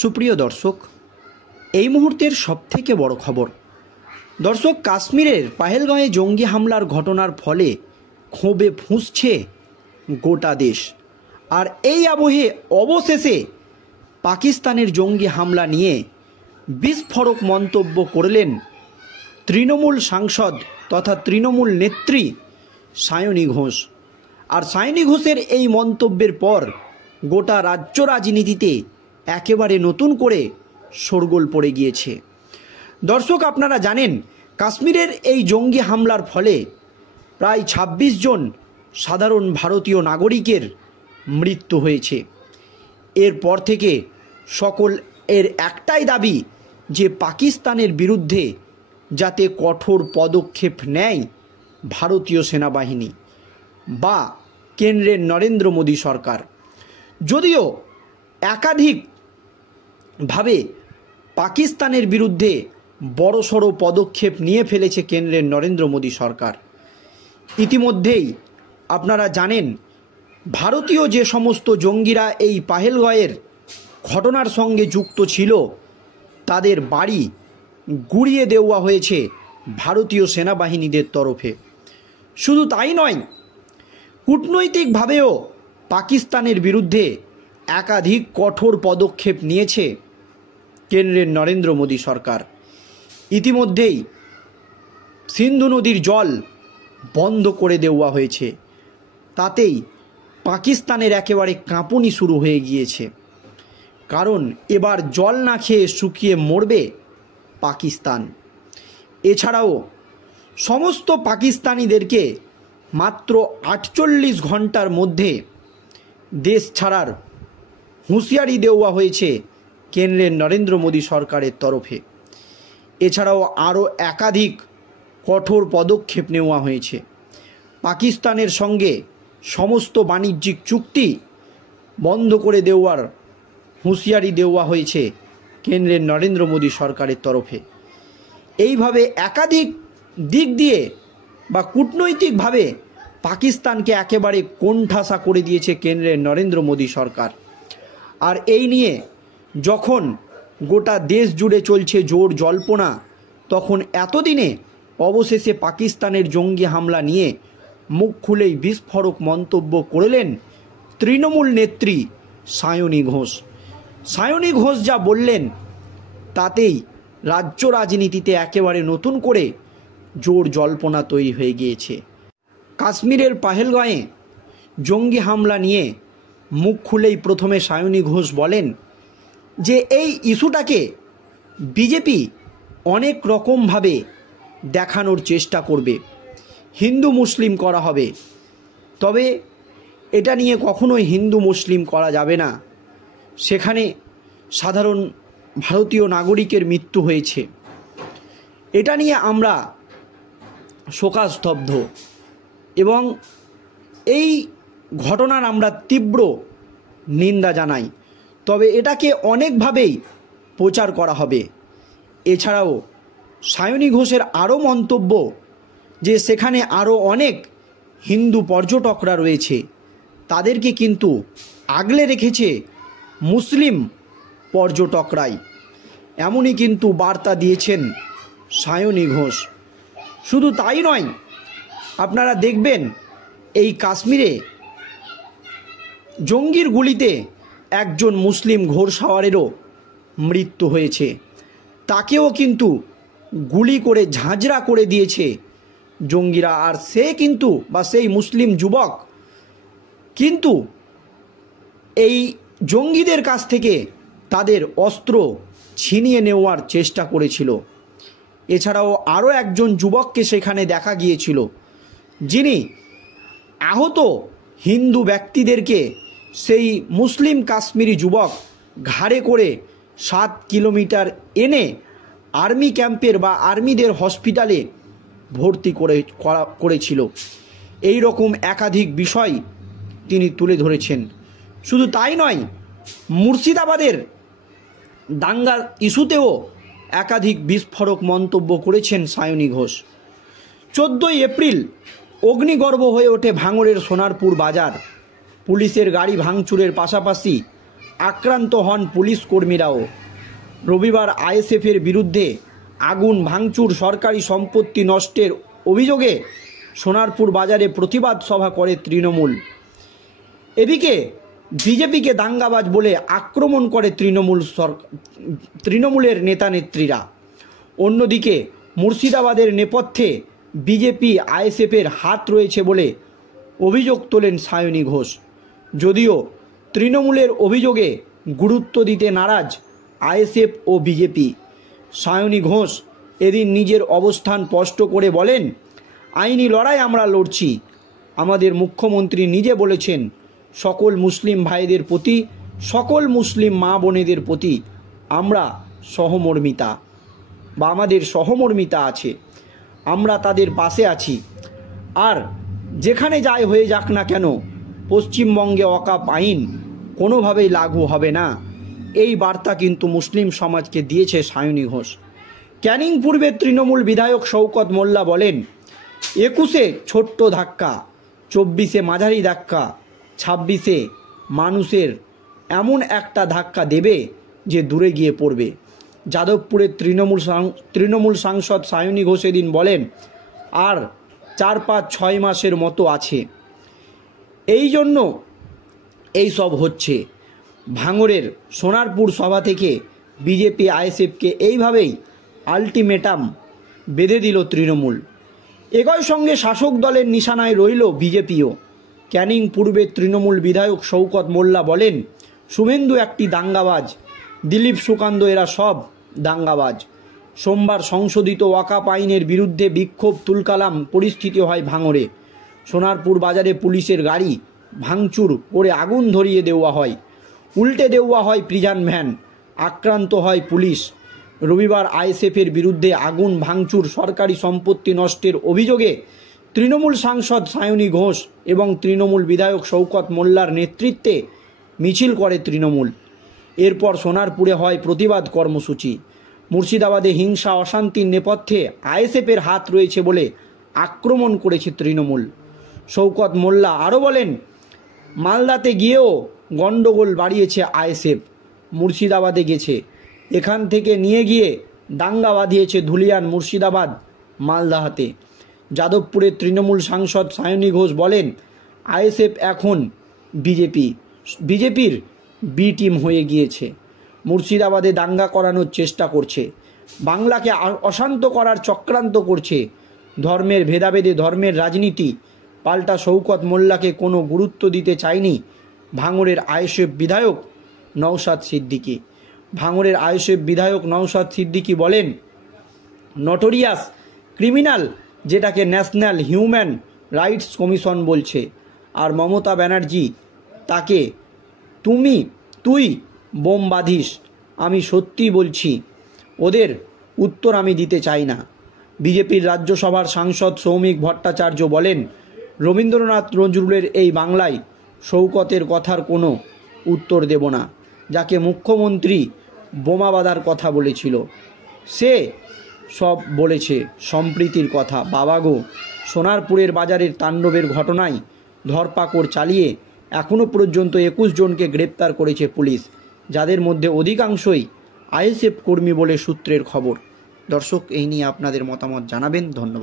সুপ্রিয় দর্শক, এই মুহূর্তের সবথেকে বড় খবর। দর্শক, কাশ্মীরের পাহেলগাঁওয়ে জঙ্গি হামলার ঘটনার ফলে ক্ষোভে ফুঁসছে গোটা দেশ। আর এই আবহে অবশেষে পাকিস্তানের জঙ্গি হামলা নিয়ে বিস্ফোরক মন্তব্য করলেন তৃণমূল সাংসদ তথা তৃণমূল নেত্রী সায়নী ঘোষ। আর সায়নী ঘোষের এই মন্তব্যের পর গোটা রাজ্য রাজনীতিতে একেবারে নতুন করে শোরগোল পড়ে গিয়েছে। দর্শক, আপনারা জানেন কাশ্মীরের এই জঙ্গি হামলার ফলে প্রায় ২৬ জন সাধারণ ভারতীয় নাগরিকের মৃত্যু হয়েছে। এরপর থেকে সকল এর একটাই দাবি যে পাকিস্তানের বিরুদ্ধে যাতে কঠোর পদক্ষেপ নেয় ভারতীয় সেনাবাহিনী বা কেন্দ্রের নরেন্দ্র মোদী সরকার। যদিও একাধিকভাবে পাকিস্তানের বিরুদ্ধে বড়সড় পদক্ষেপ নিয়ে ফেলেছে কেন্দ্রের নরেন্দ্র মোদী সরকার। ইতিমধ্যেই আপনারা জানেন ভারতীয় যে সমস্ত জঙ্গিরা এই পাহেলগাঁওয়ের ঘটনার সঙ্গে যুক্ত ছিল তাদের বাড়ি গুঁড়িয়ে দেওয়া হয়েছে ভারতীয় সেনাবাহিনীদের তরফে। শুধু তাই নয়, কূটনৈতিকভাবেও পাকিস্তানের বিরুদ্ধে একাধিক কঠোর পদক্ষেপ নিয়েছে কেন্দ্রের নরেন্দ্র মোদী সরকার। ইতিমধ্যেই সিন্ধু নদীর জল বন্ধ করে দেওয়া হয়েছে। তাতেই পাকিস্তানের একেবারে কাঁপুনি শুরু হয়ে গিয়েছে, কারণ এবার জল না খেয়ে শুকিয়ে মরবে পাকিস্তান। এছাড়াও সমস্ত পাকিস্তানিদেরকে মাত্র ৪৮ ঘন্টার মধ্যে দেশ ছাড়ার হুঁশিয়ারি দেওয়া হয়েছে কেন্দ্রের নরেন্দ্র মোদী সরকারের তরফে। এছাড়াও আরও একাধিক কঠোর পদক্ষেপ নেওয়া হয়েছে। পাকিস্তানের সঙ্গে সমস্ত বাণিজ্যিক চুক্তি বন্ধ করে দেওয়ার হুঁশিয়ারি দেওয়া হয়েছে কেন্দ্রের নরেন্দ্র মোদী সরকারের তরফে। এইভাবে একাধিক দিক দিয়ে বা কূটনৈতিকভাবে পাকিস্তানকে একেবারে কোণঠাসা করে দিয়েছে কেন্দ্রের নরেন্দ্র মোদী সরকার। আর এই নিয়ে যখন গোটা দেশ জুড়ে চলছে জোর জল্পনা, তখন এতদিনে অবশেষে পাকিস্তানের জঙ্গি হামলা নিয়ে মুখ খুলেই বিস্ফোরক মন্তব্য করলেন তৃণমূল নেত্রী সায়নী ঘোষ। সায়নী ঘোষ যা বললেন তাতেই রাজ্য রাজনীতিতে একেবারে নতুন করে জোর জল্পনা তৈরি হয়ে গিয়েছে। কাশ্মীরের পাহেলগাঁওয়ে জঙ্গি হামলা নিয়ে মুখ খুলেই প্রথমে সায়নী ঘোষ বলেন যে এই ইস্যুটাকে বিজেপি অনেক রকমভাবে দেখানোর চেষ্টা করবে, হিন্দু মুসলিম করা হবে। তবে এটা নিয়ে কখনোই হিন্দু মুসলিম করা যাবে না। সেখানে সাধারণ ভারতীয় নাগরিকের মৃত্যু হয়েছে, এটা নিয়ে আমরা শোকাস্তব্ধ এবং এই ঘটনার আমরা তীব্র নিন্দা জানাই। তবে এটাকে অনেকভাবেই প্রচার করা হবে। এছাড়াও সায়নী ঘোষের আরও মন্তব্য যে সেখানে আরও অনেক হিন্দু পর্যটকরা রয়েছে, তাদেরকে কিন্তু আগলে রেখেছে মুসলিম পর্যটকরাই। এমনই কিন্তু বার্তা দিয়েছেন সায়নী ঘোষ। শুধু তাই নয়, আপনারা দেখবেন এই কাশ্মীরে জঙ্গির গুলিতে একজন মুসলিম ঘোড়সাওয়ারেরও মৃত্যু হয়েছে। তাকেও কিন্তু গুলি করে ঝাঁঝরা করে দিয়েছে জঙ্গিরা। আর সে কিন্তু বা সেই মুসলিম যুবক কিন্তু এই জঙ্গিদের কাছ থেকে তাদের অস্ত্র ছিনিয়ে নেওয়ার চেষ্টা করেছিল। এছাড়াও আরও একজন যুবককে সেখানে দেখা গিয়েছিল, যিনি আহত হিন্দু ব্যক্তিদেরকে সেই মুসলিম কাশ্মীরি যুবক ঘাড়ে করে 7 কিলোমিটার এনে আর্মি ক্যাম্পের বা আর্মিদের হসপিটালে ভর্তি করেছিল। এই রকম একাধিক বিষয় তিনি তুলে ধরেছেন। শুধু তাই নয়, মুর্শিদাবাদের দাঙ্গার ইস্যুতেও একাধিক বিস্ফোরক মন্তব্য করেছেন সায়নী ঘোষ। 14ই এপ্রিল অগ্নিগর্ভ হয়ে ওঠে ভাঙড়ের সোনারপুর বাজার। পুলিশের গাড়ি ভাঙচুরের পাশাপাশি আক্রান্ত হন পুলিশ কর্মীরাও। রবিবার আইএসএফের বিরুদ্ধে আগুন ভাঙচুর সরকারি সম্পত্তি নষ্টের অভিযোগে সোনারপুর বাজারে প্রতিবাদ সভা করে তৃণমূল। এদিকে বিজেপিকে দাঙ্গাবাজ বলে আক্রমণ করে তৃণমূলের নেতা নেত্রীরা। অন্যদিকে মুর্শিদাবাদের নেপথ্যে বিজেপি আইএসএফের হাত রয়েছে বলে অভিযোগ তোলেন সায়নী ঘোষ। যদিও তৃণমূলের অভিযোগে গুরুত্ব দিতে নারাজ আইএসএফ ও বিজেপি। সায়নী ঘোষ এদিন নিজের অবস্থান স্পষ্ট করে বলেন, আইনি লড়াই আমরা লড়ছি। আমাদের মুখ্যমন্ত্রী নিজে বলেছেন, সকল মুসলিম ভাইদের প্রতি, সকল মুসলিম মা বোনেদের প্রতি আমরা সহমর্মিতা বা আমাদের সহমর্মিতা আছে, আমরা তাদের পাশে আছি। আর যেখানে যাই হয়ে যাক না কেন, পশ্চিমবঙ্গে ওয়াকফ আইন কোনোভাবেই লাগু হবে না, এই বার্তা কিন্তু মুসলিম সমাজকে দিয়েছে সায়নী ঘোষ। ক্যানিং পূর্বের তৃণমূল বিধায়ক শওকত মোল্লা বলেন, 21-এ ছোট্ট ধাক্কা, 24-এ মাঝারি ধাক্কা, 26-এ মানুষের এমন একটা ধাক্কা দেবে যে দূরে গিয়ে পড়বে। যাদবপুরের তৃণমূল সাংসদ সায়নী ঘোষ এদিন বলেন, আর 4-5-6 মাসের মতো আছে, এই জন্য এই সব হচ্ছে। ভাঙড়ের সোনারপুর সভা থেকে বিজেপি আইএসএফকে এইভাবেই আলটিমেটাম বেঁধে দিল তৃণমূল। একই সঙ্গে শাসক দলের নিশানায় রইল বিজেপিও। ক্যানিং পূর্বের তৃণমূল বিধায়ক শওকত মোল্লা বলেন, শুভেন্দু একটি দাঙ্গাবাজ, দিলীপ সুকান্ত এরা সব দাঙ্গাবাজ। সোমবার সংশোধিত ওয়াকফ আইনের বিরুদ্ধে বিক্ষোভ তুলকালাম পরিস্থিতি হয় ভাঙড়ে। সোনারপুর বাজারে পুলিশের গাড়ি ভাঙচুর করে আগুন ধরিয়ে দেওয়া হয়, উল্টে দেওয়া হয় প্রিজন ভ্যান, আক্রান্ত হয় পুলিশ। রবিবার আইএসএফের বিরুদ্ধে আগুন ভাঙচুর সরকারি সম্পত্তি নষ্টের অভিযোগে তৃণমূল সাংসদ সায়নী ঘোষ এবং তৃণমূল বিধায়ক শওকত মোল্লার নেতৃত্বে মিছিল করে তৃণমূল। এরপর সোনারপুরে হয় প্রতিবাদ কর্মসূচি। মুর্শিদাবাদে হিংসা অশান্তির নেপথ্যে আইএসএফের হাত রয়েছে বলে আক্রমণ করেছে তৃণমূল। শওকত মোল্লা আরও বলেন, মালদাতে গিয়েও গণ্ডগোল বাড়িয়েছে আইএসএফ, মুর্শিদাবাদে গেছে, এখান থেকে নিয়ে গিয়ে দাঙ্গা বাঁধিয়েছে ধুলিয়ান, মুর্শিদাবাদ, মালদাহাতে। যাদবপুরের তৃণমূল সাংসদ সায়নী ঘোষ বলেন, আইএসএফ এখন বিজেপির বি টিম হয়ে গিয়েছে, মুর্শিদাবাদে দাঙ্গা করানোর চেষ্টা করছে, বাংলাকে অশান্ত করার চক্রান্ত করছে, ধর্মের ভেদাভেদে ধর্মের রাজনীতি। পাল্টা শওকত মোল্লাকে কোনো গুরুত্ব দিতে চায়নি ভাঙড়ের আইএসএফ বিধায়ক নওশাদ সিদ্দিকী। ভাঙড়ের আইএসএফ বিধায়ক নওশাদ সিদ্দিকী বলেন, নটোরিয়াস ক্রিমিনাল যেটাকে ন্যাশনাল হিউম্যান রাইটস কমিশন বলছে, আর মমতা ব্যানার্জি তাকে তুই বোম বাঁধিস। আমি সত্যি বলছি, ওদের উত্তর আমি দিতে চাই না। বিজেপির রাজ্যসভার সাংসদ সৌমিক ভট্টাচার্য বলেন, রবীন্দ্রনাথ নজরুলের এই বাংলায় শওকতের কথার কোনো উত্তর দেব না। যাকে মুখ্যমন্ত্রী বোমা বাঁধার কথা বলেছিল, সে সব বলেছে সম্প্রীতির কথা। বাবাগো, সোনারপুরের বাজারের তাণ্ডবের ঘটনায় ধরপাকড় চালিয়ে এখনও পর্যন্ত 21 জনকে গ্রেপ্তার করেছে পুলিশ, যাদের মধ্যে অধিকাংশই আইএসএফ কর্মী বলে সূত্রের খবর। দর্শক, এই নিয়ে আপনাদের মতামত জানাবেন। ধন্যবাদ।